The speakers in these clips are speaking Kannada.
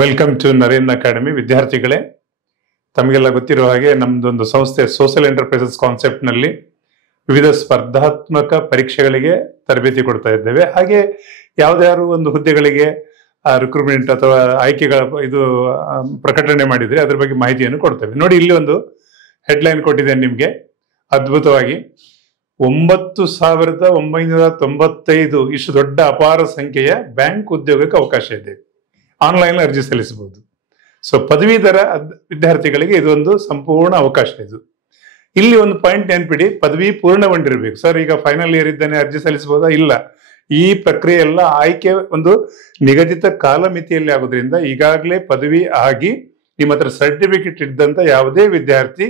Welcome to Naren academy. ವಿದ್ಯಾರ್ಥಿಗಳೇ, ತಮಗೆಲ್ಲ ಗೊತ್ತಿರುವ ಹಾಗೆ ನಮ್ದೊಂದು ಸಂಸ್ಥೆ ಸೋಷಿಯಲ್ ಎಂಟರ್ಪ್ರೈಸಸ್ ಕಾನ್ಸೆಪ್ಟ್ ನಲ್ಲಿ ವಿವಿಧ ಸ್ಪರ್ಧಾತ್ಮಕ ಪರೀಕ್ಷೆಗಳಿಗೆ ತರಬೇತಿ ಕೊಡ್ತಾ ಇದ್ದೇವೆ. ಹಾಗೆ ಯಾವ್ದಾದ್ರು ಒಂದು ಹುದ್ದೆಗಳಿಗೆ ರಿಕ್ರೂಟ್ಮೆಂಟ್ ಅಥವಾ ಆಯ್ಕೆಗಳ ಪ್ರಕಟಣೆ ಮಾಡಿದ್ರೆ ಅದ್ರ ಬಗ್ಗೆ ಮಾಹಿತಿಯನ್ನು ಕೊಡ್ತೇವೆ. ನೋಡಿ, ಇಲ್ಲಿ ಒಂದು ಹೆಡ್ಲೈನ್ ಕೊಟ್ಟಿದ್ದೇನೆ ನಿಮ್ಗೆ. ಅದ್ಭುತವಾಗಿ 9,995 ಇಷ್ಟು ದೊಡ್ಡ ಅಪಾರ ಸಂಖ್ಯೆಯ ಬ್ಯಾಂಕ್ ಉದ್ಯೋಗಕ್ಕೆ ಅವಕಾಶ ಇದೆ. ಆನ್ಲೈನ್ ಅರ್ಜಿ ಸಲ್ಲಿಸಬಹುದು. ಸೊ ಪದವೀಧರ ವಿದ್ಯಾರ್ಥಿಗಳಿಗೆ ಇದೊಂದು ಸಂಪೂರ್ಣ ಅವಕಾಶ. ಇಲ್ಲಿ ಒಂದು ಪಾಯಿಂಟ್ ನೆನ್ಪಿಡಿ, ಪದವಿ ಪೂರ್ಣಗೊಂಡಿರ್ಬೇಕು. ಸರ್, ಈಗ ಫೈನಲ್ ಇಯರ್ ಇದ್ದಾನೆ, ಅರ್ಜಿ ಸಲ್ಲಿಸಬಹುದಾ? ಇಲ್ಲ. ಈ ಪ್ರಕ್ರಿಯೆ ಎಲ್ಲ ಆಯ್ಕೆ ಒಂದು ನಿಗದಿತ ಕಾಲಮಿತಿಯಲ್ಲಿ ಆಗೋದ್ರಿಂದ ಈಗಾಗಲೇ ಪದವಿ ಆಗಿ ನಿಮ್ಮ ಹತ್ರ ಸರ್ಟಿಫಿಕೇಟ್ ಇದ್ದಂತ ಯಾವುದೇ ವಿದ್ಯಾರ್ಥಿ,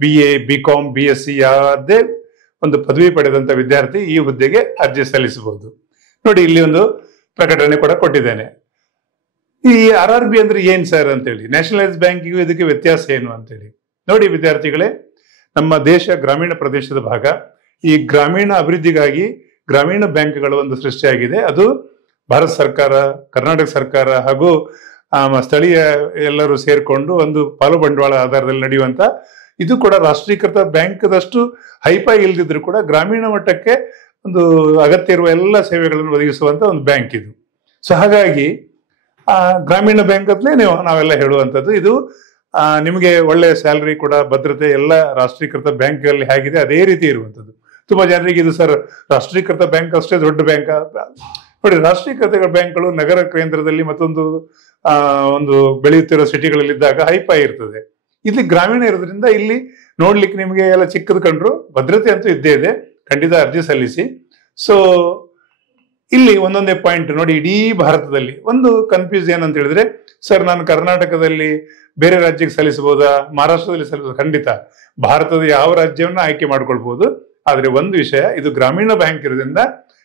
BA, BCom, BSc ಯಾವುದೇ ಒಂದು ಪದವಿ ಪಡೆದಂತ ವಿದ್ಯಾರ್ಥಿ ಈ ಹುದ್ದೆಗೆ ಅರ್ಜಿ ಸಲ್ಲಿಸಬಹುದು. ನೋಡಿ, ಇಲ್ಲಿ ಒಂದು ಪ್ರಕಟಣೆ ಕೂಡ ಕೊಟ್ಟಿದ್ದೇನೆ. ಈ RRB ಅಂದ್ರೆ ಏನ್ ಸರ್ ಅಂತೇಳಿ, ನ್ಯಾಷನಲೈಸ್ ಬ್ಯಾಂಕಿಗೂ ಇದಕ್ಕೆ ವ್ಯತ್ಯಾಸ ಏನು ಅಂತೇಳಿ ನೋಡಿ ವಿದ್ಯಾರ್ಥಿಗಳೇ. ನಮ್ಮ ದೇಶ ಗ್ರಾಮೀಣ ಪ್ರದೇಶದ ಭಾಗ. ಈ ಗ್ರಾಮೀಣ ಅಭಿವೃದ್ಧಿಗಾಗಿ ಗ್ರಾಮೀಣ ಬ್ಯಾಂಕ್ಗಳು ಒಂದು ಸೃಷ್ಟಿಯಾಗಿದೆ. ಅದು ಭಾರತ ಸರ್ಕಾರ, ಕರ್ನಾಟಕ ಸರ್ಕಾರ ಹಾಗೂ ಸ್ಥಳೀಯ ಎಲ್ಲರೂ ಸೇರ್ಕೊಂಡು ಒಂದು ಪಾಲು ಬಂಡವಾಳ ಆಧಾರದಲ್ಲಿ ನಡೆಯುವಂತ, ಇದು ಕೂಡ ರಾಷ್ಟ್ರೀಕೃತ ಬ್ಯಾಂಕ್ದಷ್ಟು ಹೈಫೈ ಇಲ್ದಿದ್ರು ಕೂಡ ಗ್ರಾಮೀಣ ಮಟ್ಟಕ್ಕೆ ಒಂದು ಅಗತ್ಯ ಇರುವ ಎಲ್ಲ ಸೇವೆಗಳನ್ನು ಒದಗಿಸುವಂತ ಒಂದು ಬ್ಯಾಂಕ್ ಇದು. ಸೊ ಹಾಗಾಗಿ ಗ್ರಾಮೀಣ ಬ್ಯಾಂಕ್ ಅಂತಲೇ ನಾವೆಲ್ಲ ಹೇಳುವಂಥದ್ದು. ಇದು ನಿಮಗೆ ಒಳ್ಳೆ ಸ್ಯಾಲರಿ ಕೂಡ, ಭದ್ರತೆ ಎಲ್ಲ ರಾಷ್ಟ್ರೀಕೃತ ಬ್ಯಾಂಕ್ಗಳಲ್ಲಿ ಹೇಗಿದೆ ಅದೇ ರೀತಿ ಇರುವಂಥದ್ದು. ತುಂಬಾ ಜನರಿಗೆ ಇದು ಸರ್ ರಾಷ್ಟ್ರೀಕೃತ ಬ್ಯಾಂಕ್ ಅಷ್ಟೇ ದೊಡ್ಡ ಬ್ಯಾಂಕ್ ನೋಡಿ. ರಾಷ್ಟ್ರೀಕೃತ ಬ್ಯಾಂಕ್ಗಳು ನಗರ ಕೇಂದ್ರದಲ್ಲಿ ಮತ್ತೊಂದು ಒಂದು ಬೆಳೆಯುತ್ತಿರೋ ಸಿಟಿಗಳಲ್ಲಿ ಇದ್ದಾಗ ಹೈಫೈ ಇರ್ತದೆ. ಇಲ್ಲಿ ಗ್ರಾಮೀಣ ಇರೋದ್ರಿಂದ ಇಲ್ಲಿ ನೋಡ್ಲಿಕ್ಕೆ ನಿಮಗೆ ಎಲ್ಲ ಚಿಕ್ಕದು ಕಂಡ್ರು ಭದ್ರತೆ ಅಂತೂ ಇದ್ದೇ ಇದೆ. ಖಂಡಿತ ಅರ್ಜಿ ಸಲ್ಲಿಸಿ. ಸೊ ಇಲ್ಲಿ ಒಂದೊಂದೇ ಪಾಯಿಂಟ್ ನೋಡಿ. ಇಡೀ ಭಾರತದಲ್ಲಿ ಒಂದು ಕನ್ಫ್ಯೂಸ್ ಏನಂತ ಹೇಳಿದ್ರೆ, ಸರ್ ನಾನು ಕರ್ನಾಟಕದಲ್ಲಿ ಬೇರೆ ರಾಜ್ಯಕ್ಕೆ ಸಲ್ಲಿಸಬಹುದಾ, ಮಹಾರಾಷ್ಟ್ರದಲ್ಲಿ ಸಲ್ಲಿಸಬಹುದು? ಖಂಡಿತ ಭಾರತದ ಯಾವ ರಾಜ್ಯವನ್ನ ಆಯ್ಕೆ ಮಾಡ್ಕೊಳ್ಬಹುದು. ಆದ್ರೆ ಒಂದು ವಿಷಯ, ಇದು ಗ್ರಾಮೀಣ ಬ್ಯಾಂಕ್ ಇರೋದ್ರಿಂದ,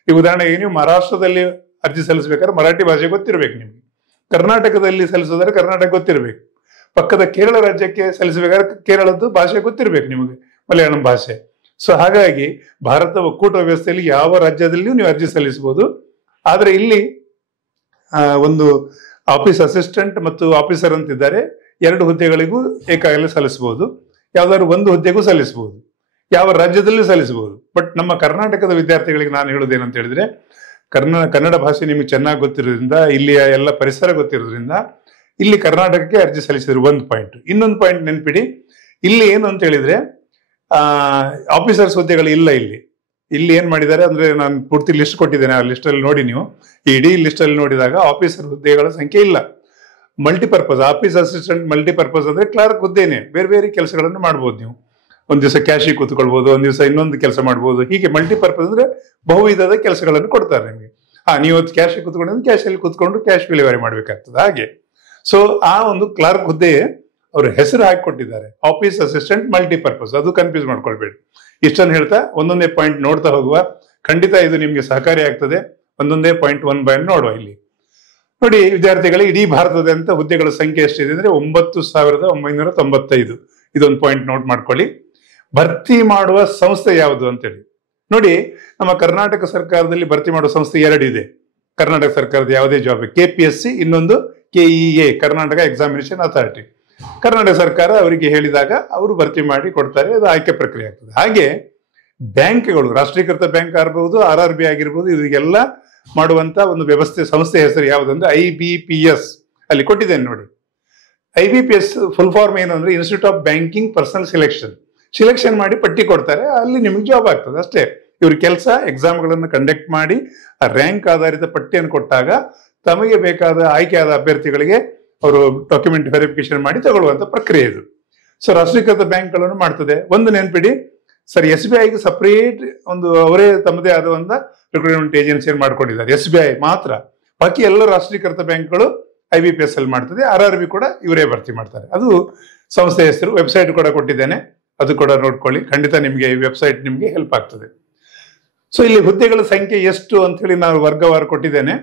ಈ ಉದಾಹರಣೆಗೆ ನೀವು ಮಹಾರಾಷ್ಟ್ರದಲ್ಲಿ ಅರ್ಜಿ ಸಲ್ಲಿಸಬೇಕಾದ್ರೆ ಮರಾಠಿ ಭಾಷೆ ಗೊತ್ತಿರ್ಬೇಕು ನಿಮ್ಗೆ. ಕರ್ನಾಟಕದಲ್ಲಿ ಸಲ್ಲಿಸೋದಾದ್ರೆ ಕರ್ನಾಟಕ ಗೊತ್ತಿರ್ಬೇಕು. ಪಕ್ಕದ ಕೇರಳ ರಾಜ್ಯಕ್ಕೆ ಸಲ್ಲಿಸಬೇಕಾದ್ರೆ ಕೇರಳದ್ದು ಭಾಷೆ ಗೊತ್ತಿರ್ಬೇಕು ನಿಮಗೆ, ಮಲಯಾಳಂ ಭಾಷೆ. ಸೊ ಹಾಗಾಗಿ ಭಾರತ ಒಕ್ಕೂಟ ವ್ಯವಸ್ಥೆಯಲ್ಲಿ ಯಾವ ರಾಜ್ಯದಲ್ಲಿಯೂ ನೀವು ಅರ್ಜಿ ಸಲ್ಲಿಸಬಹುದು. ಆದ್ರೆ ಇಲ್ಲಿ ಒಂದು ಆಫೀಸ್ ಅಸಿಸ್ಟೆಂಟ್ ಮತ್ತು ಆಫೀಸರ್ ಅಂತಿದ್ದಾರೆ. 2 ಹುದ್ದೆಗಳಿಗೂ ಏಕಾಗಲೇ ಸಲ್ಲಿಸಬಹುದು. ಯಾವ್ದಾದ್ರು ಒಂದು ಹುದ್ದೆಗೂ ಸಲ್ಲಿಸಬಹುದು, ಯಾವ ರಾಜ್ಯದಲ್ಲೂ ಸಲ್ಲಿಸಬಹುದು. ಬಟ್ ನಮ್ಮ ಕರ್ನಾಟಕದ ವಿದ್ಯಾರ್ಥಿಗಳಿಗೆ ನಾನು ಹೇಳೋದೇನಂತ ಹೇಳಿದ್ರೆ, ಕನ್ನಡ ಭಾಷೆ ನಿಮಗೆ ಚೆನ್ನಾಗಿ ಗೊತ್ತಿರೋದ್ರಿಂದ, ಇಲ್ಲಿಯ ಎಲ್ಲ ಪರಿಸರ ಗೊತ್ತಿರೋದ್ರಿಂದ ಇಲ್ಲಿ ಕರ್ನಾಟಕಕ್ಕೆ ಅರ್ಜಿ ಸಲ್ಲಿಸಿದ್ರು. ಒಂದು ಪಾಯಿಂಟ್. ಇನ್ನೊಂದು ಪಾಯಿಂಟ್ ನೆನ್ಪಿಡಿ, ಇಲ್ಲಿ ಏನು ಅಂತ ಹೇಳಿದ್ರೆ ಆಫೀಸರ್ಸ್ ಹುದ್ದೆಗಳು ಇಲ್ಲ. ಇಲ್ಲಿ ಏನ್ ಮಾಡಿದ್ದಾರೆ ಅಂದ್ರೆ, ನಾನು ಪೂರ್ತಿ ಲಿಸ್ಟ್ ಕೊಟ್ಟಿದ್ದೇನೆ. ಆ ಲಿಸ್ಟ್ ಅಲ್ಲಿ ನೋಡಿ, ನೀವು ಈ ಇಡೀ ಲಿಸ್ಟ್ ಅಲ್ಲಿ ನೋಡಿದಾಗ ಆಫೀಸರ್ ಹುದ್ದೆಗಳ ಸಂಖ್ಯೆ ಇಲ್ಲ. ಮಲ್ಟಿಪರ್ಪಸ್ ಆಫೀಸ್ ಅಸಿಸ್ಟೆಂಟ್, ಮಲ್ಟಿಪರ್ಪಸ್ ಅಂದ್ರೆ ಕ್ಲಾರ್ಕ್ ಹುದ್ದೆನೆ. ಬೇರೆ ಬೇರೆ ಕೆಲಸಗಳನ್ನು ಮಾಡ್ಬೋದು ನೀವು. ಒಂದ್ ದಿವಸ ಕ್ಯಾಶಿಗೆ ಕೂತ್ಕೊಳ್ಬಹುದು, ಒಂದ್ ದಿವಸ ಇನ್ನೊಂದು ಕೆಲಸ ಮಾಡ್ಬೋದು. ಹೀಗೆ ಮಲ್ಟಿಪರ್ಪಸ್ ಅಂದ್ರೆ ಬಹುವಿಧದ ಕೆಲಸಗಳನ್ನು ಕೊಡ್ತಾರೆ ನಿಮಗೆ. ನೀವು ಕ್ಯಾಶಿಗೆ ಕೂತ್ಕೊಂಡು ಕ್ಯಾಶಲ್ಲಿ ಕೂತ್ಕೊಂಡು ಕ್ಯಾಶ್ ಡೆಲಿವರಿ ಮಾಡ್ಬೇಕಾಗ್ತದೆ. ಹಾಗೆ ಸೊ ಆ ಒಂದು ಕ್ಲಾರ್ಕ್ ಹುದ್ದೆ ಅವ್ರ ಹೆಸರು ಹಾಕಿಕೊಟ್ಟಿದ್ದಾರೆ, ಆಫೀಸ್ ಅಸಿಸ್ಟೆಂಟ್ ಮಲ್ಟಿಪರ್ಪಸ್. ಅದು ಕನ್ಫ್ಯೂಸ್ ಮಾಡ್ಕೊಳ್ಬೇಡಿ. ಇಷ್ಟನ್ನು ಹೇಳ್ತಾ ಒಂದೊಂದೇ ಪಾಯಿಂಟ್ ನೋಡ್ತಾ ಹೋಗುವ. ಖಂಡಿತ ಇದು ನಿಮ್ಗೆ ಸಹಕಾರಿ ಆಗ್ತದೆ. ಒಂದೊಂದೇ ಪಾಯಿಂಟ್ ಒನ್ ಬೈ ನೋಡುವ. ಇಲ್ಲಿ ನೋಡಿ ವಿದ್ಯಾರ್ಥಿಗಳಿಗೆ, ಇಡೀ ಭಾರತದಂತ ಹುದ್ದೆಗಳ ಸಂಖ್ಯೆ ಎಷ್ಟಿದೆ ಅಂದ್ರೆ 9,995. ಇದೊಂದು ಪಾಯಿಂಟ್ ನೋಟ್ ಮಾಡ್ಕೊಳ್ಳಿ. ಭರ್ತಿ ಮಾಡುವ ಸಂಸ್ಥೆ ಯಾವುದು ಅಂತೇಳಿ ನೋಡಿ. ನಮ್ಮ ಕರ್ನಾಟಕ ಸರ್ಕಾರದಲ್ಲಿ ಭರ್ತಿ ಮಾಡುವ ಸಂಸ್ಥೆ 2 ಇದೆ. ಕರ್ನಾಟಕ ಸರ್ಕಾರದ ಯಾವುದೇ ಜಾಬ್, KPSC, ಇನ್ನೊಂದು KEA, Karnataka examination authority. Karnataka ಸರ್ಕಾರ ಅವರಿಗೆ ಹೇಳಿದಾಗ ಅವರು ಭರ್ತಿ ಮಾಡಿ ಕೊಡ್ತಾರೆ. ಅದು ಆಯ್ಕೆ ಪ್ರಕ್ರಿಯೆ ಆಗ್ತದೆ. ಹಾಗೆ ಬ್ಯಾಂಕ್ಗಳು, ರಾಷ್ಟ್ರೀಕೃತ ಬ್ಯಾಂಕ್ ಆಗಿರ್ಬೋದು, RRB ಆಗಿರ್ಬೋದು, ಇದೆಲ್ಲ ಮಾಡುವಂತ ಒಂದು ವ್ಯವಸ್ಥೆ, ಸಂಸ್ಥೆ ಹೆಸರು ಯಾವುದಂದ್ರೆ IBPS. ಅಲ್ಲಿ ಕೊಟ್ಟಿದ್ದೇನೆ ನೋಡಿ. IBPS ಫುಲ್ ಫಾರ್ಮ್ ಏನು ಅಂದ್ರೆ institute of banking personal selection ಮಾಡಿ ಪಟ್ಟಿ ಕೊಡ್ತಾರೆ. ಅಲ್ಲಿ ನಿಮಗೆ ಜಾಬ್ ಆಗ್ತದೆ ಅಷ್ಟೇ. ಇವ್ರ ಕೆಲಸ ಎಕ್ಸಾಮ್ಗಳನ್ನು ಕಂಡಕ್ಟ್ ಮಾಡಿ ಆ ರ್ಯಾಂಕ್ ಆಧಾರಿತ ಪಟ್ಟಿಯನ್ನು ಕೊಟ್ಟಾಗ ತಮಗೆ ಬೇಕಾದ ಆಯ್ಕೆಯಾದ ಅಭ್ಯರ್ಥಿಗಳಿಗೆ ಅವರು ಡಾಕ್ಯುಮೆಂಟ್ ವೆರಿಫಿಕೇಶನ್ ಮಾಡಿ ತಗೊಳ್ಳುವಂತ ಪ್ರಕ್ರಿಯೆ ಇದು. ಸೊ ರಾಷ್ಟ್ರೀಕೃತ ಬ್ಯಾಂಕ್ಗಳನ್ನು ಮಾಡ್ತದೆ. ಒಂದು ನೆನ್ಪಿಡಿ ಸರ್, SBIಗೆ ಸಪರೇಟ್ ಒಂದು ಅವರೇ ತಮ್ಮದೇ ಆದ ಒಂದು ರಿಕ್ರೂಟ್ಮೆಂಟ್ ಏಜೆನ್ಸಿಯನ್ನು ಮಾಡ್ಕೊಂಡಿದ್ದಾರೆ. SBI ಮಾತ್ರ. ಬಾಕಿ ಎಲ್ಲ ರಾಷ್ಟ್ರೀಕೃತ ಬ್ಯಾಂಕ್ಗಳು IBPS ಅಲ್ಲಿ ಮಾಡ್ತದೆ. RRB ಕೂಡ ಇವರೇ ಭರ್ತಿ ಮಾಡ್ತಾರೆ. ಅದು ಸಂಸ್ಥೆ ಹೆಸರು. ವೆಬ್ಸೈಟ್ ಕೂಡ ಕೊಟ್ಟಿದ್ದೇನೆ, ಅದು ಕೂಡ ನೋಡ್ಕೊಳ್ಳಿ. ಖಂಡಿತ ನಿಮಗೆ ಈ ವೆಬ್ಸೈಟ್ ನಿಮಗೆ ಹೆಲ್ಪ್ ಆಗ್ತದೆ. ಸೊ ಇಲ್ಲಿ ಹುದ್ದೆಗಳ ಸಂಖ್ಯೆ ಎಷ್ಟು ಅಂತ ಹೇಳಿ ನಾನು ವರ್ಗವಾರ ಕೊಟ್ಟಿದ್ದೇನೆ.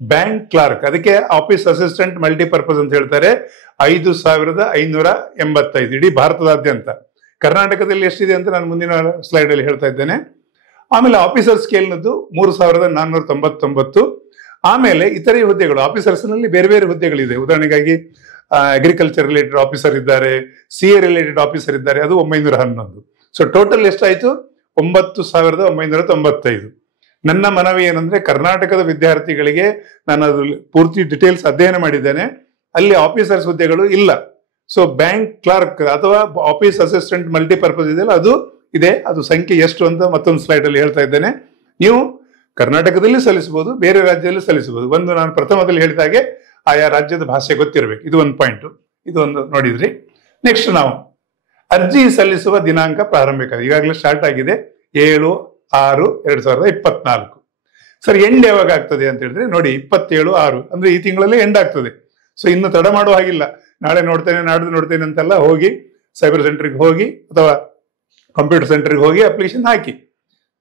ಬ್ಯಾಂಕ್ ಕ್ಲಾರ್ಕ್, ಅದಕ್ಕೆ ಆಫೀಸ್ ಅಸಿಸ್ಟೆಂಟ್ ಮಲ್ಟಿಪರ್ಪಸ್ ಅಂತ ಹೇಳ್ತಾರೆ, 5,585 ಇಡೀ ಭಾರತದಾದ್ಯಂತ. ಕರ್ನಾಟಕದಲ್ಲಿ ಎಷ್ಟಿದೆ ಅಂತ ನಾನು ಮುಂದಿನ ಸ್ಲೈಡ್ ಅಲ್ಲಿ ಹೇಳ್ತಾ ಇದ್ದೇನೆ. ಆಮೇಲೆ ಆಫೀಸರ್ ಸ್ಕೇಲ್ನದ್ದು 3,499. ಆಮೇಲೆ ಇತರೆ ಹುದ್ದೆಗಳು ಆಫೀಸರ್ಸ್ ನಲ್ಲಿ ಬೇರೆ ಬೇರೆ ಹುದ್ದೆಗಳಿದೆ. ಉದಾಹರಣೆಗಾಗಿ ಅಗ್ರಿಕಲ್ಚರ್ ರಿಲೇಟೆಡ್ ಆಫೀಸರ್ ಇದ್ದಾರೆ, CA ರಿಲೇಟೆಡ್ ಆಫೀಸರ್ ಇದ್ದಾರೆ, ಅದು 911. ಸೊ ಟೋಟಲ್ ಎಷ್ಟಾಯ್ತು? 9,995. ನನ್ನ ಮನವಿ ಏನಂದ್ರೆ, ಕರ್ನಾಟಕದ ವಿದ್ಯಾರ್ಥಿಗಳಿಗೆ ನಾನು ಅದು ಪೂರ್ತಿ ಡೀಟೇಲ್ಸ್ ಅಧ್ಯಯನ ಮಾಡಿದ್ದೇನೆ, ಅಲ್ಲಿ ಆಫೀಸರ್ಸ್ ಹುದ್ದೆಗಳು ಇಲ್ಲ. ಸೊ ಬ್ಯಾಂಕ್ ಕ್ಲರ್ಕ್ ಅಥವಾ ಆಫೀಸ್ ಅಸಿಸ್ಟೆಂಟ್ ಮಲ್ಟಿಪರ್ಪಸ್ ಇದೆಯಲ್ಲ, ಅದು ಇದೆ. ಅದು ಸಂಖ್ಯೆ ಎಷ್ಟು ಅಂತ ಮತ್ತೊಂದು ಸ್ಲೈಡ್ ಅಲ್ಲಿ ಹೇಳ್ತಾ ಇದ್ದೇನೆ. ನೀವು ಕರ್ನಾಟಕದಲ್ಲಿ ಸಲ್ಲಿಸಬಹುದು, ಬೇರೆ ರಾಜ್ಯದಲ್ಲಿ ಸಲ್ಲಿಸಬಹುದು. ಒಂದು ನಾನು ಪ್ರಥಮದಲ್ಲಿ ಹೇಳಿದ ಹಾಗೆ ಆಯಾ ರಾಜ್ಯದ ಭಾಷೆ ಗೊತ್ತಿರಬೇಕು. ಇದು ಒಂದು ಪಾಯಿಂಟ್, ಇದು ಒಂದು ನೋಡಿದ್ರಿ. ನೆಕ್ಸ್ಟ್ ನಾವು ಅರ್ಜಿ ಸಲ್ಲಿಸುವ ದಿನಾಂಕ ಪ್ರಾರಂಭಿಕ ಈಗಾಗಲೇ ಸ್ಟಾರ್ಟ್ ಆಗಿದೆ, 7/6/2024. ಸರ್ ಎಂಡ್ ಯಾವಾಗ ಆಗ್ತದೆ ಅಂತ ಹೇಳಿದ್ರೆ ನೋಡಿ, 27/6 ಅಂದ್ರೆ ಈ ತಿಂಗಳಲ್ಲೇ ಎಂಡ್ ಆಗ್ತದೆ. ಸೊ ಇನ್ನು ತಡ ಮಾಡುವ ಹಾಗಿಲ್ಲ. ನಾಳೆ ನೋಡ್ತೇನೆ, ನಾಡ್ದು ನೋಡ್ತೇನೆ ಅಂತೆಲ್ಲ ಹೋಗಿ ಸೈಬರ್ ಸೆಂಟರ್ಗೆ ಹೋಗಿ ಅಥವಾ ಕಂಪ್ಯೂಟರ್ ಸೆಂಟರ್ಗೆ ಹೋಗಿ ಅಪ್ಲಿಕೇಶನ್ ಹಾಕಿ.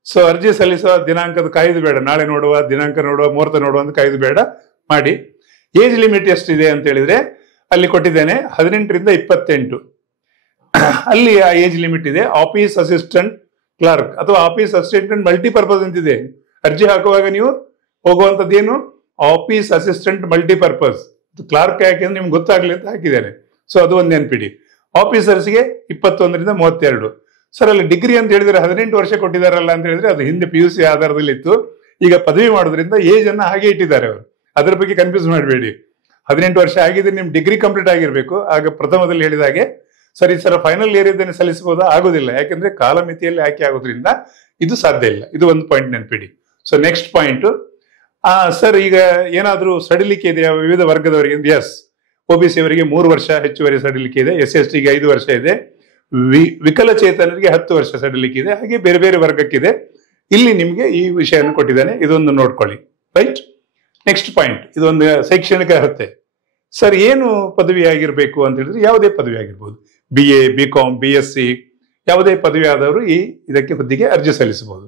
ಸೊ ಅರ್ಜಿ ಸಲ್ಲಿಸುವ ದಿನಾಂಕದ ಕಾಯ್ದು ಬೇಡ, ನಾಳೆ ನೋಡುವ, ದಿನಾಂಕ ನೋಡುವ, ಮುಹೂರ್ತ ನೋಡುವ ಅಂತ ಕಾಯ್ದು ಬೇಡ, ಮಾಡಿ. ಏಜ್ ಲಿಮಿಟ್ ಎಷ್ಟಿದೆ ಅಂತ ಹೇಳಿದ್ರೆ ಅಲ್ಲಿ ಕೊಟ್ಟಿದ್ದೇನೆ, 18ರಿಂದ 28. ಅಲ್ಲಿ ಆ ಏಜ್ ಲಿಮಿಟ್ ಇದೆ. ಆಫೀಸ್ ಅಸಿಸ್ಟೆಂಟ್ ಕ್ಲರ್ಕ್ ಅಥವಾ ಆಫೀಸ್ ಅಸಿಸ್ಟೆಂಟ್ ಮಲ್ಟಿಪರ್ಪಸ್ ಅಂತಿದೆ. ಅರ್ಜಿ ಹಾಕುವಾಗ ನೀವು ಹೋಗುವಂತದ್ದೇನು, ಆಫೀಸ್ ಅಸಿಸ್ಟೆಂಟ್ ಮಲ್ಟಿಪರ್ಪಸ್. ಕ್ಲಾರ್ಕ್ ಯಾಕೆಂದ್ರೆ ನಿಮ್ಗೆ ಗೊತ್ತಾಗ್ಲಿ ಅಂತ ಹಾಕಿದ್ದೇನೆ. ಸೊ ಅದು ಒಂದು ನೆನ್ಪಿಡಿ. ಆಫೀಸರ್ಸ್ಗೆ 21ರಿಂದ 32. ಸರ್ ಅಲ್ಲಿ ಡಿಗ್ರಿ ಅಂತ ಹೇಳಿದ್ರೆ 18 ವರ್ಷ ಕೊಟ್ಟಿದಾರಲ್ಲ ಅಂತ ಹೇಳಿದ್ರೆ ಅದು ಹಿಂದೆ PUC ಆಧಾರದಲ್ಲಿ ಇತ್ತು. ಈಗ ಪದವಿ ಮಾಡೋದ್ರಿಂದ ಏಜ್ ಅನ್ನ ಹಾಗೆ ಇಟ್ಟಿದ್ದಾರೆ ಅವರು. ಅದ್ರ ಬಗ್ಗೆ ಕನ್ಫ್ಯೂಸ್ ಮಾಡಬೇಡಿ. 18 ವರ್ಷ ಆಗಿದ್ರೆ ನಿಮ್ ಡಿಗ್ರಿ ಕಂಪ್ಲೀಟ್ ಆಗಿರ್ಬೇಕು. ಆಗ ಪ್ರಥಮದಲ್ಲಿ ಹೇಳಿದ ಹಾಗೆ ಸರಿ ಸರ್ ಫೈನಲ್ ಇಯರ್ ಇದ್ದೇನೆ ಸಲ್ಲಿಸಬಹುದಾ? ಆಗೋದಿಲ್ಲ, ಯಾಕಂದ್ರೆ ಕಾಲಮಿತಿಯಲ್ಲಿ ಆಯ್ಕೆ ಆಗೋದ್ರಿಂದ ಇದು ಸಾಧ್ಯ ಇಲ್ಲ. ಇದು ಒಂದು ಪಾಯಿಂಟ್ ನೆನ್ಪಿಡಿ. ಸೊ ನೆಕ್ಸ್ಟ್ ಪಾಯಿಂಟ್, ಸರ್ ಈಗ ಏನಾದ್ರೂ ಸಡಿಲಿಕೆ ಇದೆಯಾ ವಿವಿಧ ವರ್ಗದವರಿಗೆ? ಎಸ್, OBC ಅವರಿಗೆ 3 ವರ್ಷ ಹೆಚ್ಚುವರಿ ಸಡಿಲಿಕೆ ಇದೆ, SC/ST ಗೆ 5 ವರ್ಷ ಇದೆ, ವಿಕಲಚೇತನರಿಗೆ 10 ವರ್ಷ ಸಡಿಲಿಕೆ ಇದೆ, ಹಾಗೆ ಬೇರೆ ಬೇರೆ ವರ್ಗಕ್ಕಿದೆ. ಇಲ್ಲಿ ನಿಮ್ಗೆ ಈ ವಿಷಯವನ್ನು ಕೊಟ್ಟಿದ್ದಾನೆ, ಇದೊಂದು ನೋಡ್ಕೊಳ್ಳಿ. ರೈಟ್. ನೆಕ್ಸ್ಟ್ ಪಾಯಿಂಟ್, ಇದೊಂದು ಶೈಕ್ಷಣಿಕ ಅರ್ಹತೆ. ಸರ್ ಏನು ಪದವಿ ಆಗಿರ್ಬೇಕು ಅಂತ ಹೇಳಿದ್ರೆ ಯಾವುದೇ ಪದವಿ ಆಗಿರ್ಬೋದು, BA, BCom, BSc ಯಾವುದೇ ಪದವಿ ಆದವರು ಇದಕ್ಕೆ ಹುದ್ದೆಗೆ ಅರ್ಜಿ ಸಲ್ಲಿಸಬಹುದು.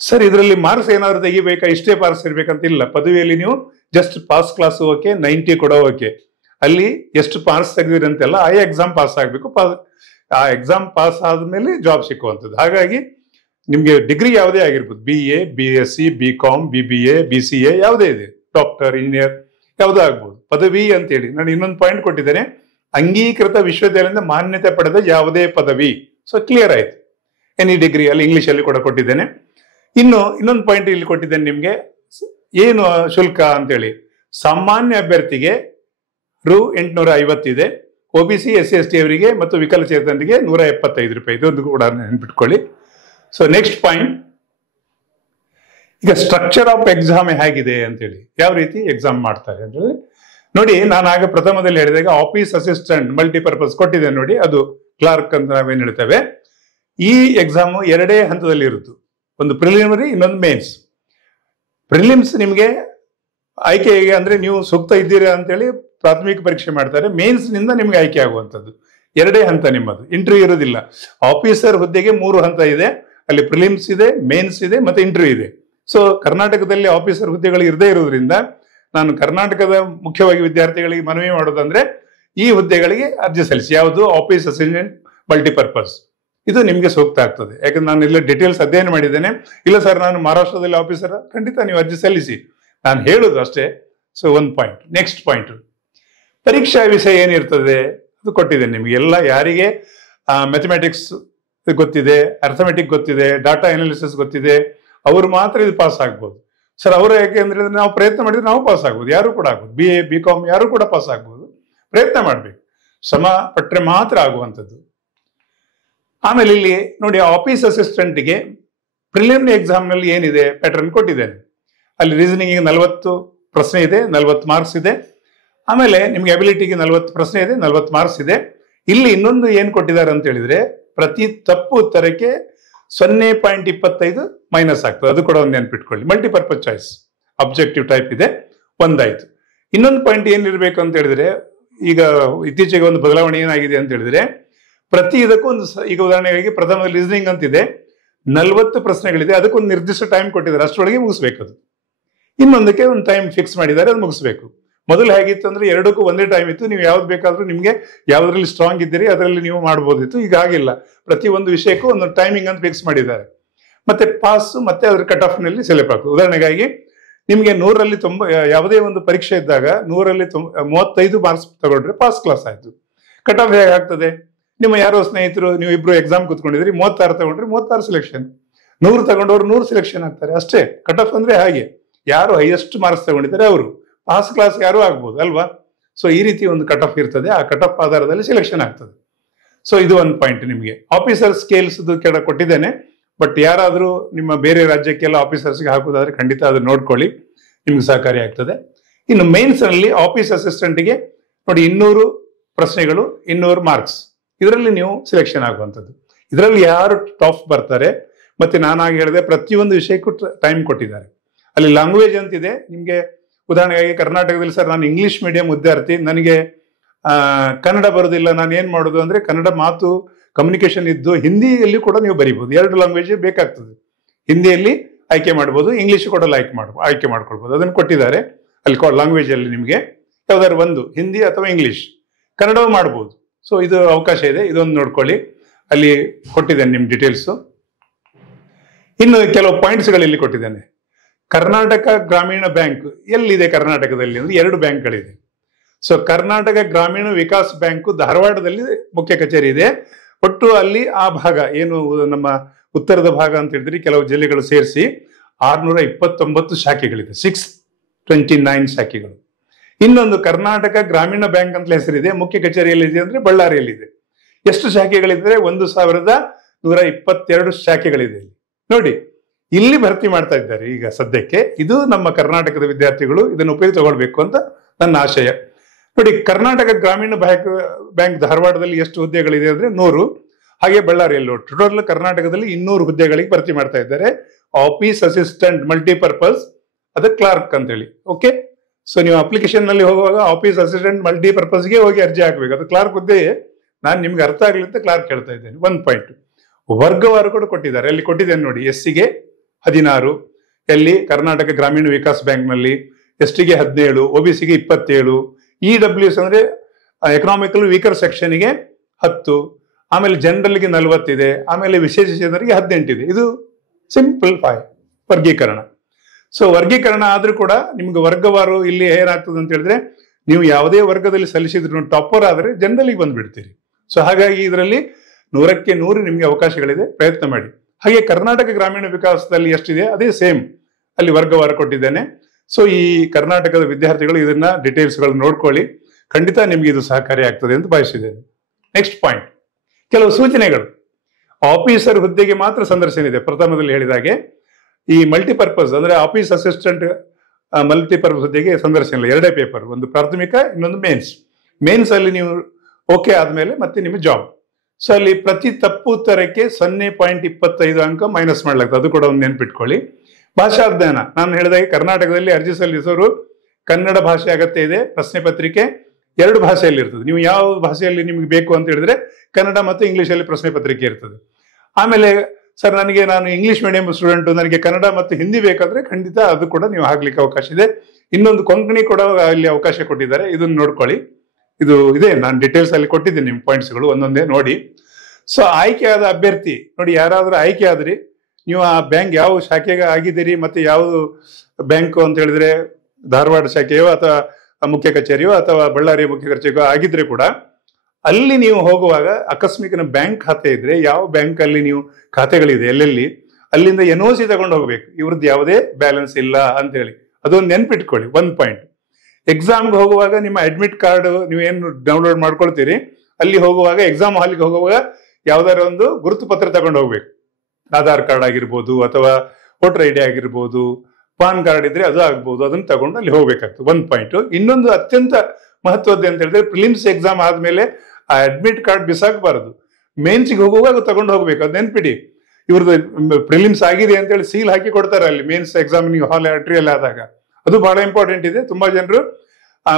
ಸರ್ ಇದರಲ್ಲಿ ಮಾರ್ಕ್ಸ್ ಏನಾದ್ರು ತೆಗಿಬೇಕಾ, ಇಷ್ಟೇ ಪಾಸ್ ಇರ್ಬೇಕಂತ ಇಲ್ಲ. ಪದವಿಯಲ್ಲಿ ನೀವು ಜಸ್ಟ್ ಪಾಸ್ ಕ್ಲಾಸ್ ಓಕೆ, 90 ಕೊಡೋ ಓಕೆ. ಅಲ್ಲಿ ಎಷ್ಟು ಪಾಸ್ ತೆಗೆದಿರಂತೆಲ್ಲ ಆ ಎಕ್ಸಾಮ್ ಪಾಸ್ ಆಗ್ಬೇಕು. ಆ ಎಕ್ಸಾಮ್ ಪಾಸ್ ಆದ್ಮೇಲೆ ಜಾಬ್ ಸಿಕ್ಕುವಂಥದ್ದು. ಹಾಗಾಗಿ ನಿಮ್ಗೆ ಡಿಗ್ರಿ ಯಾವುದೇ ಆಗಿರ್ಬೋದು, BA, BSc, BCom, BBA, BCA ಯಾವುದೇ ಇದೆ, ಡಾಕ್ಟರ್, ಇಂಜಿನಿಯರ್ ಯಾವುದೋ ಆಗ್ಬೋದು. ಪದವಿ ಅಂತೇಳಿ ನಾನು ಇನ್ನೊಂದು ಪಾಯಿಂಟ್ ಕೊಟ್ಟಿದ್ದೇನೆ, ಅಂಗೀಕೃತ ವಿಶ್ವವಿದ್ಯಾಲಯದಿಂದ ಮಾನ್ಯತೆ ಪಡೆದ ಯಾವುದೇ ಪದವಿ. ಸೊ ಕ್ಲಿಯರ್ ಆಯ್ತು. ಎನಿ ಡಿಗ್ರಿ ಅಲ್ಲಿ ಇಂಗ್ಲಿಷ್ ಅಲ್ಲಿ ಕೂಡ ಕೊಟ್ಟಿದ್ದೇನೆ. ಇನ್ನೊಂದು ಪಾಯಿಂಟ್ ಇಲ್ಲಿ ಕೊಟ್ಟಿದ್ದೇನೆ ನಿಮ್ಗೆ, ಏನು ಶುಲ್ಕ ಅಂತೇಳಿ. ಸಾಮಾನ್ಯ ಅಭ್ಯರ್ಥಿಗೆ ₹850 ಇದೆ, OBC, SC/ST ಅವರಿಗೆ ಮತ್ತು ವಿಕಲಚೇತನರಿಗೆ ₹175. ಇದೊಂದು ಕೂಡ ನೆನ್ಪಿಟ್ಕೊಳ್ಳಿ. ಸೊ ನೆಕ್ಸ್ಟ್ ಪಾಯಿಂಟ್, ಈಗ ಸ್ಟ್ರಕ್ಚರ್ ಆಫ್ ಎಕ್ಸಾಮ್ ಹೇಗಿದೆ ಅಂತೇಳಿ, ಯಾವ ರೀತಿ ಎಕ್ಸಾಮ್ ಮಾಡ್ತಾರೆ ಅಂತ ಹೇಳಿ ನೋಡಿ. ನಾನು ಆಗ ಪ್ರಥಮದಲ್ಲಿ ಹೇಳಿದಾಗ ಆಫೀಸ್ ಅಸಿಸ್ಟೆಂಟ್ ಮಲ್ಟಿಪರ್ಪಸ್ ಕೊಟ್ಟಿದ್ದೇನೆ ನೋಡಿ, ಅದು ಕ್ಲಾರ್ಕ್ ಅಂತ ನಾವೇನು ಹೇಳ್ತೇವೆ. ಈ ಎಕ್ಸಾಮ್ 2 ಹಂತದಲ್ಲಿ ಇರುತ್ತೆ, ಒಂದು ಪ್ರಿಲಿಮಿನರಿ, ಇನ್ನೊಂದು ಮೇನ್ಸ್. ಪ್ರಿಲಿಮ್ಸ್ ನಿಮಗೆ ಆಯ್ಕೆ ಹೇಗೆ ಅಂದ್ರೆ ನೀವು ಸೂಕ್ತ ಇದ್ದೀರಾ ಅಂತೇಳಿ ಪ್ರಾಥಮಿಕ ಪರೀಕ್ಷೆ ಮಾಡ್ತಾರೆ. ಮೇನ್ಸ್ ನಿಂದ ನಿಮ್ಗೆ ಆಯ್ಕೆ ಆಗುವಂಥದ್ದು 2 ಹಂತ ನಿಮ್ಮದು, ಇಂಟರ್ವ್ಯೂ ಇರೋದಿಲ್ಲ. ಆಫೀಸರ್ ಹುದ್ದೆಗೆ 3 ಹಂತ ಇದೆ, ಅಲ್ಲಿ ಪ್ರಿಲಿಮ್ಸ್ ಇದೆ, ಮೇನ್ಸ್ ಇದೆ, ಮತ್ತೆ ಇಂಟರ್ವ್ಯೂ ಇದೆ. ಸೊ ಕರ್ನಾಟಕದಲ್ಲಿ ಆಫೀಸರ್ ಹುದ್ದೆಗಳು ಇರದೇ ಇರೋದ್ರಿಂದ ನಾನು ಕರ್ನಾಟಕದ ಮುಖ್ಯವಾಗಿ ವಿದ್ಯಾರ್ಥಿಗಳಿಗೆ ಮನವಿ ಮಾಡೋದಂದ್ರೆ ಈ ಹುದ್ದೆಗಳಿಗೆ ಅರ್ಜಿ ಸಲ್ಲಿಸಿ. ಯಾವುದು? Office assistant multipurpose. ಇದು ನಿಮ್ಗೆ ಸೂಕ್ತ ಆಗ್ತದೆ. ಯಾಕಂದ್ರೆ ನಾನು ಎಲ್ಲ ಡೀಟೇಲ್ಸ್ ಅಧ್ಯಯನ ಮಾಡಿದ್ದೇನೆ. ಇಲ್ಲ ಸರ್ ನಾನು ಮಹಾರಾಷ್ಟ್ರದಲ್ಲಿ ಆಫೀಸರ್, ಖಂಡಿತ ನೀವು ಅರ್ಜಿ ಸಲ್ಲಿಸಿ, ನಾನು ಹೇಳುದು ಅಷ್ಟೇ. ಸೊ ಒಂದು ಪಾಯಿಂಟ್. ನೆಕ್ಸ್ಟ್ ಪಾಯಿಂಟ್, ಪರೀಕ್ಷಾ ವಿಷಯ ಏನಿರ್ತದೆ ಅದು ಕೊಟ್ಟಿದ್ದೇನೆ ನಿಮ್ಗೆ. ಎಲ್ಲ ಯಾರಿಗೆ ಮ್ಯಾಥಮೆಟಿಕ್ಸ್ ಗೊತ್ತಿದೆ, ಅರ್ಥಮೆಟಿಕ್ ಗೊತ್ತಿದೆ, ಡಾಟಾ ಅನಾಲಿಸಿಸ್ ಗೊತ್ತಿದೆ, ಅವರು ಮಾತ್ರ ಇದು ಪಾಸ್ ಆಗ್ಬೋದು. ಸರ್ ಅವರು ಯಾಕೆ ಅಂದ್ರೆ ನಾವು ಪ್ರಯತ್ನ ಮಾಡಿದ್ರೆ ನಾವು ಪಾಸ್ ಆಗ್ಬೋದು, ಯಾರು ಕೂಡ ಆಗ್ಬೋದು. BA, BCom ಯಾರು ಕೂಡ ಪಾಸ್ ಆಗ್ಬೋದು. ಪ್ರಯತ್ನ ಮಾಡ್ಬೇಕು, ಶ್ರಮ ಪಟ್ಟರೆ ಮಾತ್ರ ಆಗುವಂಥದ್ದು. ಆಮೇಲೆ ಇಲ್ಲಿ ನೋಡಿ, ಆಫೀಸ್ ಅಸಿಸ್ಟೆಂಟ್ಗೆ ಪ್ರಿಲಿಮಿನರಿ ಎಕ್ಸಾಮ್ ನಲ್ಲಿ ಏನಿದೆ ಪ್ಯಾಟರ್ನ್ ಕೊಟ್ಟಿದ್ದೇನೆ. ಅಲ್ಲಿ ರೀಸನಿಂಗ್ 40 ಪ್ರಶ್ನೆ ಇದೆ, 40 ಮಾರ್ಕ್ಸ್ ಇದೆ. ಆಮೇಲೆ ನಿಮ್ಗೆ ಅಬಿಲಿಟಿಗೆ 40 ಪ್ರಶ್ನೆ ಇದೆ, 40 ಮಾರ್ಕ್ಸ್ ಇದೆ. ಇಲ್ಲಿ ಇನ್ನೊಂದು ಏನ್ ಕೊಟ್ಟಿದ್ದಾರೆ ಅಂತ ಹೇಳಿದ್ರೆ, ಪ್ರತಿ ತಪ್ಪು ಉತ್ತರಕ್ಕೆ 0.25 ಮೈನಸ್ ಆಗ್ತದೆ. ಅದು ಕೂಡ ಒಂದು ನೆನ್ಪಿಟ್ಕೊಳ್ಳಿ. ಮಲ್ಟಿಪರ್ಪಸ್ ಚಾಯ್ಸ್ ಅಬ್ಜೆಕ್ಟಿವ್ ಟೈಪ್ ಇದೆ, ಒಂದಾಯ್ತು. ಇನ್ನೊಂದು ಪಾಯಿಂಟ್ ಏನಿರ್ಬೇಕು ಅಂತ ಹೇಳಿದ್ರೆ, ಈಗ ಇತ್ತೀಚೆಗೆ ಒಂದು ಬದಲಾವಣೆ ಏನಾಗಿದೆ ಅಂತ ಹೇಳಿದ್ರೆ, ಪ್ರತಿ ಇದಕ್ಕೂ ಒಂದು, ಈಗ ಉದಾಹರಣೆಗಾಗಿ ಪ್ರಥಮ ರೀಸನಿಂಗ್ ಅಂತಿದೆ, 40 ಪ್ರಶ್ನೆಗಳಿದೆ, ಅದಕ್ಕೊಂದು ನಿರ್ದಿಷ್ಟ ಟೈಮ್ ಕೊಟ್ಟಿದ್ದಾರೆ, ಅಷ್ಟರೊಳಗೆ ಮುಗಿಸ್ಬೇಕು. ಅದು ಇನ್ನೊಂದಕ್ಕೆ ಒಂದು ಟೈಮ್ ಫಿಕ್ಸ್ ಮಾಡಿದ್ದಾರೆ, ಅದು ಮುಗಿಸ್ಬೇಕು. ಮೊದಲು ಹೇಗಿತ್ತು ಅಂದ್ರೆ 2ಕ್ಕೂ ಒಂದೇ ಟೈಮ್ ಇತ್ತು, ನೀವು ಯಾವ್ದು ಬೇಕಾದ್ರೂ ನಿಮ್ಗೆ ಯಾವ್ದ್ರಲ್ಲಿ ಸ್ಟ್ರಾಂಗ್ ಇದ್ದೀರಿ ಅದರಲ್ಲಿ ನೀವು ಮಾಡ್ಬೋದಿತ್ತು. ಈಗ ಹಾಗಿಲ್ಲ, ಪ್ರತಿ ಒಂದು ವಿಷಯಕ್ಕೂ ಒಂದು ಟೈಮಿಂಗ್ ಅಂತ ಫಿಕ್ಸ್ ಮಾಡಿದ್ದಾರೆ. ಮತ್ತೆ ಪಾಸ್ ಮತ್ತೆ ಅದ್ರ ಕಟ್ ಆಫ್ ನಲ್ಲಿ ಸೆಲೆಕ್ಟ್ ಆಗ್ತದೆ. ಉದಾಹರಣೆಗಾಗಿ ನಿಮಗೆ 100ರಲ್ಲಿ ಯಾವುದೇ ಒಂದು ಪರೀಕ್ಷೆ ಇದ್ದಾಗ 100ರಲ್ಲಿ 35 ಮಾರ್ಕ್ಸ್ ತಗೊಂಡ್ರೆ ಪಾಸ್ ಕ್ಲಾಸ್ ಆಯ್ತು. ಕಟ್ ಆಫ್ ಹೇಗಾಗ್ತದೆ? ನಿಮ್ಮ ಯಾರೋ ಸ್ನೇಹಿತರು ನೀವು ಇಬ್ರು ಎಕ್ಸಾಮ್ ಕೂತ್ಕೊಂಡಿದ್ರಿ, 36 ತಗೊಂಡ್ರೆ 36 ಸೆಲೆಕ್ಷನ್, 100 ತಗೊಂಡವ್ರು 100 ಸೆಲೆಕ್ಷನ್ ಆಗ್ತಾರೆ ಅಷ್ಟೇ. ಕಟ್ ಆಫ್ ಅಂದ್ರೆ ಹಾಗೆ, ಯಾರು ಹೈಯೆಸ್ಟ್ ಮಾರ್ಕ್ಸ್ ತಗೊಂಡಿದ್ದಾರೆ ಅವರು ಪಾಸ್ ಕ್ಲಾಸ್ ಯಾರು ಆಗ್ಬೋದು ಅಲ್ವಾ. ಸೊ ಈ ರೀತಿ ಒಂದು ಕಟ್ ಆಫ್ ಇರ್ತದೆ, ಆ ಕಟ್ ಆಫ್ ಆಧಾರದಲ್ಲಿ ಸೆಲೆಕ್ಷನ್ ಆಗ್ತದೆ. ಸೊ ಇದು ಒಂದು ಪಾಯಿಂಟ್. ನಿಮಗೆ ಆಫೀಸರ್ ಸ್ಕೇಲ್ಸ್ ಕೆಳ ಕೊಟ್ಟಿದ್ದೇನೆ, ಬಟ್ ಯಾರಾದರೂ ನಿಮ್ಮ ಬೇರೆ ರಾಜ್ಯಕ್ಕೆಲ್ಲ ಆಫೀಸರ್ಸ್ಗೆ ಹಾಕೋದಾದ್ರೆ ಖಂಡಿತ ಅದು ನೋಡ್ಕೊಳ್ಳಿ, ನಿಮ್ಗೆ ಸಹಕಾರಿ ಆಗ್ತದೆ. ಇನ್ನು ಮೇನ್ಸ್ ನಲ್ಲಿ ಆಫೀಸ್ ಅಸಿಸ್ಟೆಂಟ್ಗೆ ನೋಡಿ 200 ಪ್ರಶ್ನೆಗಳು, 200 ಮಾರ್ಕ್ಸ್, ಇದರಲ್ಲಿ ನೀವು ಸೆಲೆಕ್ಷನ್ ಆಗುವಂಥದ್ದು. ಇದರಲ್ಲಿ ಯಾರು ಟಾಪ್ ಬರ್ತಾರೆ, ಮತ್ತೆ ನಾನಾಗಿ ಹೇಳಿದೆ ಪ್ರತಿಯೊಂದು ವಿಷಯಕ್ಕೂ ಟೈಮ್ ಕೊಟ್ಟಿದ್ದಾರೆ. ಅಲ್ಲಿ ಲ್ಯಾಂಗ್ವೇಜ್ ಅಂತಿದೆ ನಿಮಗೆ. ಉದಾಹರಣೆಗಾಗಿ ಕರ್ನಾಟಕದಲ್ಲಿ ಸರ್ ನಾನು ಇಂಗ್ಲಿಷ್ ಮೀಡಿಯಂ ವಿದ್ಯಾರ್ಥಿ, ನನಗೆ ಕನ್ನಡ ಬರೋದಿಲ್ಲ, ನಾನು ಏನ್ ಮಾಡೋದು ಅಂದ್ರೆ ಕನ್ನಡ ಮಾತು ಕಮ್ಯುನಿಕೇಶನ್ ಇದ್ದು ಹಿಂದಿಯಲ್ಲಿ ಕೂಡ ನೀವು ಬರೀಬಹುದು. 2 ಲ್ಯಾಂಗ್ವೇಜ್ ಬೇಕಾಗ್ತದೆ. ಹಿಂದಿಯಲ್ಲಿ ಆಯ್ಕೆ ಮಾಡ್ಬೋದು, ಇಂಗ್ಲಿಷ್ ಕೂಡ ಆಯ್ಕೆ ಮಾಡ್ಕೊಳ್ಬಹುದು. ಅದನ್ನು ಕೊಟ್ಟಿದ್ದಾರೆ ಅಲ್ಲಿ ಲ್ಯಾಂಗ್ವೇಜ್ ಅಲ್ಲಿ. ನಿಮಗೆ ಯಾವ್ದಾದ್ರು ಒಂದು ಹಿಂದಿ ಅಥವಾ ಇಂಗ್ಲಿಷ್, ಕನ್ನಡವೂ ಮಾಡ್ಬೋದು. ಸೊ ಇದು ಅವಕಾಶ ಇದೆ, ಇದೊಂದು ನೋಡ್ಕೊಳ್ಳಿ, ಅಲ್ಲಿ ಕೊಟ್ಟಿದ್ದೇನೆ ನಿಮ್ ಡೀಟೇಲ್ಸು. ಇನ್ನು ಕೆಲವು ಪಾಯಿಂಟ್ಸ್ಗಳು ಇಲ್ಲಿ ಕೊಟ್ಟಿದ್ದೇನೆ. ಕರ್ನಾಟಕ ಗ್ರಾಮೀಣ ಬ್ಯಾಂಕ್ ಎಲ್ಲಿದೆ ಕರ್ನಾಟಕದಲ್ಲಿ ಅಂದ್ರೆ 2 ಬ್ಯಾಂಕ್ಗಳಿದೆ. ಸೊ ಕರ್ನಾಟಕ ಗ್ರಾಮೀಣ ವಿಕಾಸ್ ಬ್ಯಾಂಕ್ ಧಾರವಾಡದಲ್ಲಿ ಮುಖ್ಯ ಕಚೇರಿ ಇದೆ. ಒಟ್ಟು ಅಲ್ಲಿ ಆ ಭಾಗ ಏನು ನಮ್ಮ ಉತ್ತರದ ಭಾಗ ಅಂತ ಹೇಳಿದ್ರೆ ಕೆಲವು ಜಿಲ್ಲೆಗಳು ಸೇರಿಸಿ 629 ಶಾಖೆಗಳಿದೆ, 629 ಶಾಖೆಗಳು. ಇನ್ನೊಂದು ಕರ್ನಾಟಕ ಗ್ರಾಮೀಣ ಬ್ಯಾಂಕ್ ಅಂತ ಹೆಸರಿದೆ, ಮುಖ್ಯ ಕಚೇರಿಯಲ್ಲಿದೆ ಅಂದ್ರೆ ಬಳ್ಳಾರಿಯಲ್ಲಿದೆ. ಎಷ್ಟು ಶಾಖೆಗಳಿದ್ರೆ 1122 ಶಾಖೆಗಳಿದೆ. ನೋಡಿ ಇಲ್ಲಿ ಭರ್ತಿ ಮಾಡ್ತಾ ಇದ್ದಾರೆ ಈಗ ಸದ್ಯಕ್ಕೆ. ಇದು ನಮ್ಮ ಕರ್ನಾಟಕದ ವಿದ್ಯಾರ್ಥಿಗಳು ಇದನ್ನು ಉಪಯೋಗ ತಗೊಳ್ಬೇಕು ಅಂತ ನನ್ನ ಆಶಯ. ನೋಡಿ ಕರ್ನಾಟಕ ಗ್ರಾಮೀಣ ಬ್ಯಾಂಕ್ ಧಾರವಾಡದಲ್ಲಿ ಎಷ್ಟು ಹುದ್ದೆಗಳಿದೆ ಅಂದ್ರೆ 100, ಹಾಗೆ ಬಳ್ಳಾರಿಯಲ್ಲಿ ಟೋಟಲ್ ಕರ್ನಾಟಕದಲ್ಲಿ 200 ಹುದ್ದೆಗಳಿಗೆ ಭರ್ತಿ ಮಾಡ್ತಾ ಇದ್ದಾರೆ. ಆಫೀಸ್ ಅಸಿಸ್ಟೆಂಟ್ ಮಲ್ಟಿಪರ್ಪಸ್, ಅದು ಕ್ಲಾರ್ಕ್ ಅಂತ ಹೇಳಿ. ಓಕೆ, ಸೊ ನೀವು ಅಪ್ಲಿಕೇಶನ್ ನಲ್ಲಿ ಹೋಗುವಾಗ ಆಫೀಸ್ ಅಸಿಸ್ಟೆಂಟ್ ಮಲ್ಟಿಪರ್ಪಸ್ಗೆ ಹೋಗಿ ಅರ್ಜಿ ಹಾಕಬೇಕು. ಅದು ಕ್ಲಾರ್ಕ್ ಹುದ್ದೆ. ನಾನು ನಿಮ್ಗೆ ಅರ್ಥ ಆಗ್ಲಿ ಅಂತ ಕ್ಲಾರ್ಕ್ ಹೇಳ್ತಾ ಇದ್ದೇನೆ. 1 ಪಾಯಿಂಟ್. ವರ್ಗವಾರು ಕೂಡ ಕೊಟ್ಟಿದ್ದಾರೆ, ಅಲ್ಲಿ ಕೊಟ್ಟಿದ್ದೇನೆ ನೋಡಿ. ಎಸ್ಸಿಗೆ 16, ಎಲ್ಲಿ ಕರ್ನಾಟಕ ಗ್ರಾಮೀಣ ವಿಕಾಸ್ ಬ್ಯಾಂಕ್ ನಲ್ಲಿ, ಎಸ್ಟಿಗೆ 17, ಒಬಿಸಿಗೆ 27, EWS ಅಂದ್ರೆ ಎಕನಾಮಿಕಲ್ ವೀಕರ್ ಸೆಕ್ಷನ್ಗೆ 10, ಆಮೇಲೆ ಜನರಲ್ಗೆ 40 ಇದೆ, ಆಮೇಲೆ ವಿಶೇಷ ಚೇತನರಿಗೆ 18 ಇದೆ. ಇದು ಸಿಂಪಲ್ ವರ್ಗೀಕರಣ. ಸೊ ವರ್ಗೀಕರಣ ಆದ್ರೂ ಕೂಡ ನಿಮ್ಗೆ ವರ್ಗವಾರು ಇಲ್ಲಿ ಏನಾಗ್ತದೆ ಅಂತ ಹೇಳಿದ್ರೆ, ನೀವು ಯಾವುದೇ ವರ್ಗದಲ್ಲಿ ಸಲ್ಲಿಸಿದ್ರು ಟಾಪರ್ ಆದ್ರೆ ಜನರಲ್ಗೆ ಬಂದ್ಬಿಡ್ತೀರಿ. ಸೊ ಹಾಗಾಗಿ ಇದರಲ್ಲಿ 100ಕ್ಕೆ 100 ನಿಮ್ಗೆ ಅವಕಾಶಗಳಿದೆ, ಪ್ರಯತ್ನ ಮಾಡಿ. ಹಾಗೆ ಕರ್ನಾಟಕ ಗ್ರಾಮೀಣ ವಿಕಾಸದಲ್ಲಿ ಎಷ್ಟಿದೆ ಅದೇ ಸೇಮ್ ಅಲ್ಲಿ ವರ್ಗವಾರು ಕೊಟ್ಟಿದ್ದೇನೆ. ಸೊ ಈ ಕರ್ನಾಟಕದ ವಿದ್ಯಾರ್ಥಿಗಳು ಇದನ್ನ ಡೀಟೇಲ್ಸ್ಗಳು ನೋಡ್ಕೊಳ್ಳಿ, ಖಂಡಿತ ನಿಮ್ಗೆ ಇದು ಸಹಕಾರಿ ಆಗ್ತದೆ ಅಂತ ಭಾವಿಸಿದ್ದೇನೆ. ನೆಕ್ಸ್ಟ್ ಪಾಯಿಂಟ್, ಕೆಲವು ಸೂಚನೆಗಳು. ಆಫೀಸರ್ ಹುದ್ದೆಗೆ ಮಾತ್ರ ಸಂದರ್ಶನ ಇದೆ. ಪ್ರಥಮದಲ್ಲಿ ಹೇಳಿದಾಗೆ ಈ ಮಲ್ಟಿಪರ್ಪಸ್ ಅಂದ್ರೆ ಆಫೀಸ್ ಅಸಿಸ್ಟೆಂಟ್ ಮಲ್ಟಿಪರ್ಪಸ್ ಹುದ್ದೆಗೆ ಸಂದರ್ಶನ ಇಲ್ಲ. 2 ಪೇಪರ್, ಒಂದು ಪ್ರಾಥಮಿಕ, ಇನ್ನೊಂದು ಮೇನ್ಸ್. ಮೇನ್ಸ್ ಅಲ್ಲಿ ನೀವು ಓಕೆ ಆದ್ಮೇಲೆ ಮತ್ತೆ ನಿಮ್ಮ ಜಾಬ್. ಸೊ ಅಲ್ಲಿ ಪ್ರತಿ ತಪ್ಪು ಉತ್ತರಕ್ಕೆ 0.25 ಅಂಕ ಮೈನಸ್ ಮಾಡ್ಲಾಗ್ತದೆ, ಅದು ಕೂಡ ಒಂದು ನೆನ್ಪಿಟ್ಕೊಳ್ಳಿ. ಭಾಷಾ ಜ್ಞಾನ, ನಾನು ಹೇಳಿದಾಗೆ ಕರ್ನಾಟಕದಲ್ಲಿ ಅರ್ಜಿ ಸಲ್ಲಿಸೋರು ಕನ್ನಡ ಭಾಷೆ ಅಗತ್ಯ ಇದೆ. ಪ್ರಶ್ನೆ ಪತ್ರಿಕೆ 2 ಭಾಷೆಯಲ್ಲಿ ಇರ್ತದೆ. ನೀವು ಯಾವ ಭಾಷೆಯಲ್ಲಿ ನಿಮ್ಗೆ ಬೇಕು ಅಂತ ಹೇಳಿದ್ರೆ ಕನ್ನಡ ಮತ್ತು ಇಂಗ್ಲಿಷಲ್ಲಿ ಪ್ರಶ್ನೆ ಪತ್ರಿಕೆ ಇರ್ತದೆ. ಆಮೇಲೆ ಸರ್ ನಾನು ಇಂಗ್ಲಿಷ್ ಮೀಡಿಯಂ ಸ್ಟೂಡೆಂಟ್, ನನಗೆ ಕನ್ನಡ ಮತ್ತು ಹಿಂದಿ ಬೇಕಾದ್ರೆ ಖಂಡಿತ ಅದು ಕೂಡ ನೀವು ಹಾಕ್ಲಿಕ್ಕೆ ಅವಕಾಶ ಇದೆ. ಇನ್ನೊಂದು ಕೊಂಕಣಿ ಕೂಡ ಅಲ್ಲಿ ಅವಕಾಶ ಕೊಟ್ಟಿದ್ದಾರೆ, ಇದನ್ನು ನೋಡ್ಕೊಳ್ಳಿ. ಇದು ಇದೆ, ನಾನು ಡೀಟೇಲ್ಸ್ ಅಲ್ಲಿ ಕೊಟ್ಟಿದ್ದೀನಿ, ನಿಮ್ಮ ಪಾಯಿಂಟ್ಸ್ಗಳು ಒಂದೊಂದೇ ನೋಡಿ. ಸೊ ಆಯ್ಕೆಯಾದ ಅಭ್ಯರ್ಥಿ ನೋಡಿ, ಯಾರಾದ್ರೂ ಆಯ್ಕೆ ಆದ್ರಿ, ನೀವು ಆ ಬ್ಯಾಂಕ್ ಯಾವ ಶಾಖೆಗೆ ಆಗಿದ್ದೀರಿ ಮತ್ತೆ ಯಾವುದು ಬ್ಯಾಂಕು ಅಂತ ಹೇಳಿದ್ರೆ ಧಾರವಾಡ ಶಾಖೆಯೋ ಅಥವಾ ಮುಖ್ಯ ಕಚೇರಿಯೋ ಅಥವಾ ಬಳ್ಳಾರಿ ಮುಖ್ಯ ಕಚೇರಿಯೋ ಆಗಿದ್ರೆ ಕೂಡ ಅಲ್ಲಿ ನೀವು ಹೋಗುವಾಗ ಅಕಸ್ಮಾತ್ ಬ್ಯಾಂಕ್ ಖಾತೆ ಇದ್ರೆ ಯಾವ ಬ್ಯಾಂಕ್ ಅಲ್ಲಿ ನೀವು ಖಾತೆಗಳಿದೆ ಎಲ್ಲೆಲ್ಲಿ, ಅಲ್ಲಿಂದ NOC ತಗೊಂಡು ಹೋಗ್ಬೇಕು, ಇವ್ರದ್ದು ಯಾವುದೇ ಬ್ಯಾಲೆನ್ಸ್ ಇಲ್ಲ ಅಂತ ಹೇಳಿ. ಅದೊಂದು ನೆನ್ಪಿಟ್ಕೊಳ್ಳಿ. 1 ಪಾಯಿಂಟ್. ಎಕ್ಸಾಮ್ಗೆ ಹೋಗುವಾಗ ನಿಮ್ಮ ಅಡ್ಮಿಟ್ ಕಾರ್ಡ್ ನೀವೇನು ಡೌನ್ಲೋಡ್ ಮಾಡ್ಕೊಳ್ತೀರಿ, ಅಲ್ಲಿ ಹೋಗುವಾಗ ಎಕ್ಸಾಮ್ ಹಾಲಿಗೆ ಹೋಗುವಾಗ ಯಾವ್ದಾರ ಒಂದು ಗುರುತು ಪತ್ರ ತಗೊಂಡು ಹೋಗ್ಬೇಕು. ಆಧಾರ್ ಕಾರ್ಡ್ ಆಗಿರ್ಬೋದು ಅಥವಾ ವೋಟರ್ ID ಆಗಿರ್ಬೋದು, ಪಾನ್ ಕಾರ್ಡ್ ಇದ್ರೆ ಅದು ಆಗ್ಬೋದು, ಅದನ್ನ ತಗೊಂಡು ಅಲ್ಲಿ ಹೋಗ್ಬೇಕಾಗ್ತದೆ. 1 ಪಾಯಿಂಟ್. ಇನ್ನೊಂದು ಅತ್ಯಂತ ಮಹತ್ವದ್ದು ಅಂತ ಹೇಳಿದ್ರೆ ಪ್ರಿಲಿಮ್ಸ್ ಎಕ್ಸಾಮ್ ಆದ್ಮೇಲೆ ಆ ಅಡ್ಮಿಟ್ ಕಾರ್ಡ್ ಬಿಸಾಕಬಾರದು, ಮೇನ್ಸ್ಗೆ ಹೋಗುವಾಗ ತಗೊಂಡು ಹೋಗ್ಬೇಕು. ಅದ್ ನೆನ್ಪಿಡಿ, ಇವ್ರದ್ದು ಪ್ರಿಲಿಮ್ಸ್ ಆಗಿದೆ ಅಂತ ಹೇಳಿ ಸೀಲ್ ಹಾಕಿ ಕೊಡ್ತಾರೆ ಅಲ್ಲಿ ಮೇನ್ಸ್ ಎಕ್ಸಾಮ್ ನೀವು ಹಾಲ್ ಎಂಟ್ರಿಯಲ್ಲಿ ಆದಾಗ. ಅದು ಬಹಳ ಇಂಪಾರ್ಟೆಂಟ್ ಇದೆ. ತುಂಬಾ ಜನರು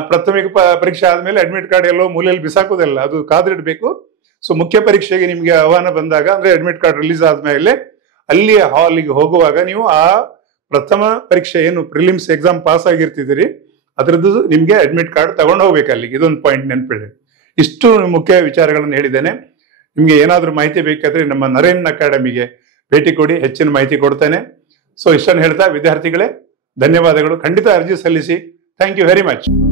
ಪ್ರಾಥಮಿಕ ಪರೀಕ್ಷೆ ಆದ್ಮೇಲೆ ಅಡ್ಮಿಟ್ ಕಾರ್ಡ್ ಎಲ್ಲೋ ಮೂಲೆಯಲ್ಲಿ ಬಿಸಾಕೋದಿಲ್ಲ, ಅದು ಕಾದಿಡ್ಬೇಕು. ಸೊ ಮುಖ್ಯ ಪರೀಕ್ಷೆಗೆ ನಿಮ್ಗೆ ಆಹ್ವಾನ ಬಂದಾಗ ಅಂದ್ರೆ ಅಡ್ಮಿಟ್ ಕಾರ್ಡ್ ರಿಲೀಸ್ ಆದ್ಮೇಲೆ ಅಲ್ಲಿ ಹಾಲಿಗೆ ಹೋಗುವಾಗ ನೀವು ಆ ಪ್ರಥಮ ಪರೀಕ್ಷೆ ಏನು ಪ್ರಿಲಿಮ್ಸ್ ಎಕ್ಸಾಮ್ ಪಾಸ್ ಆಗಿರ್ತಿದ್ದೀರಿ ಅದರದ್ದು ನಿಮ್ಗೆ ಅಡ್ಮಿಟ್ ಕಾರ್ಡ್ ತಗೊಂಡು ಹೋಗ್ಬೇಕು ಅಲ್ಲಿಗೆ. ಇದೊಂದು ಪಾಯಿಂಟ್ ನೆನ್ಪಿಡಿ. ಇಷ್ಟು ಮುಖ್ಯ ವಿಚಾರಗಳನ್ನು ಹೇಳಿದ್ದೇನೆ. ನಿಮ್ಗೆ ಏನಾದ್ರೂ ಮಾಹಿತಿ ಬೇಕಾದ್ರೆ ನಮ್ಮ ನರೇನ್ ಅಕಾಡೆಮಿಗೆ ಭೇಟಿ ಕೊಡಿ, ಹೆಚ್ಚಿನ ಮಾಹಿತಿ ಕೊಡ್ತೇನೆ. ಸೊ ಇಷ್ಟನ್ನು ಹೇಳ್ತಾ ವಿದ್ಯಾರ್ಥಿಗಳೇ, ಧನ್ಯವಾದಗಳು. ಖಂಡಿತ ಅರ್ಜಿ ಸಲ್ಲಿಸಿ. Thank you very much.